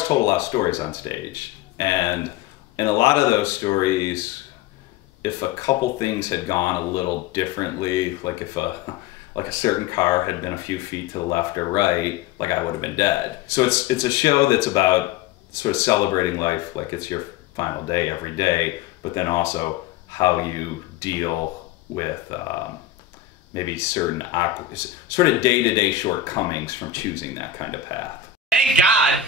always told a lot of stories on stage, and in a lot of those stories, if a couple things had gone a little differently, like if a certain car had been a few feet to the left or right, like I would have been dead. So it's a show that's about sort of celebrating life like it's your final day every day, but then also how you deal with maybe certain sort of day-to-day shortcomings from choosing that kind of path. Thank God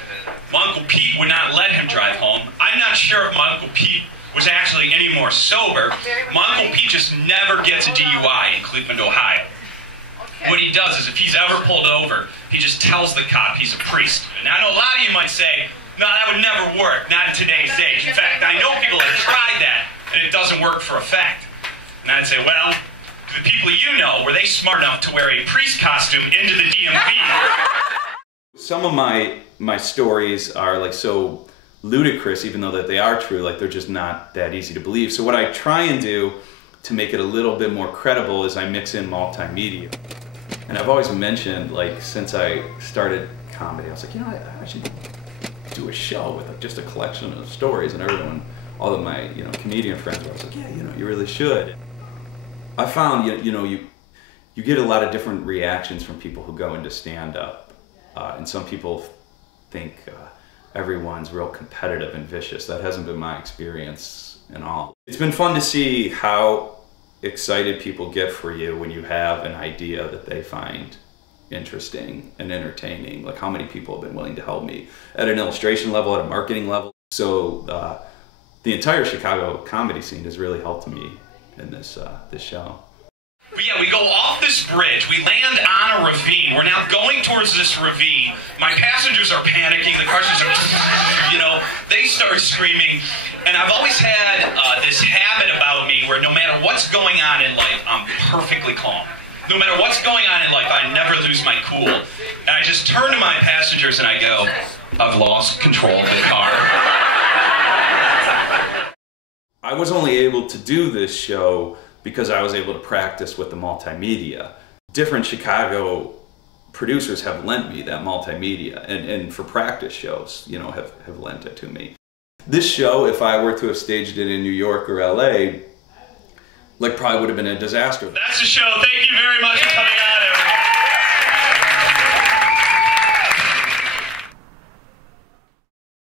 my Uncle Pete would not let him drive home. I'm not sure if my Uncle Pete was actually any more sober. My Uncle Pete just never gets a DUI in Cleveland, Ohio. What he does is if he's ever pulled over, he just tells the cop he's a priest. And I know a lot of you might say, no, that would never work, not in today's age. In fact, I know people that have tried that, and it doesn't work for a fact. And I'd say, well, the people you know, were they smart enough to wear a priest costume into the DMV? Some of my stories are like so ludicrous, even though that they are true, like they're just not that easy to believe. So what I try and do to make it a little bit more credible is I mix in multimedia. And I've always mentioned, like, since I started comedy, I was like, you know, I should do a show with just a collection of stories, and everyone, all of my, you know, comedian friends were always like, yeah, you know, you really should. I found, you get a lot of different reactions from people who go into stand-up, and some people think everyone's real competitive and vicious. That hasn't been my experience at all. It's been fun to see how excited people get for you when you have an idea that they find interesting and entertaining. Like how many people have been willing to help me at an illustration level, at a marketing level. So the entire Chicago comedy scene has really helped me in this show. But yeah, we go off this bridge, we land on a ravine, we're now going towards this ravine, my passengers are panicking, the cars are, you know, they start screaming, and I've always had this habit about me where no matter what's going on in life, I'm perfectly calm. No matter what's going on in life, I never lose my cool. And I just turn to my passengers and I go, I've lost control of the car. I was only able to do this show because I was able to practice with the multimedia. Different Chicago producers have lent me that multimedia, and for practice shows, you know, have lent it to me. This show, if I were to have staged it in New York or LA, like probably would have been a disaster. That's the show. Thank you very much for coming out.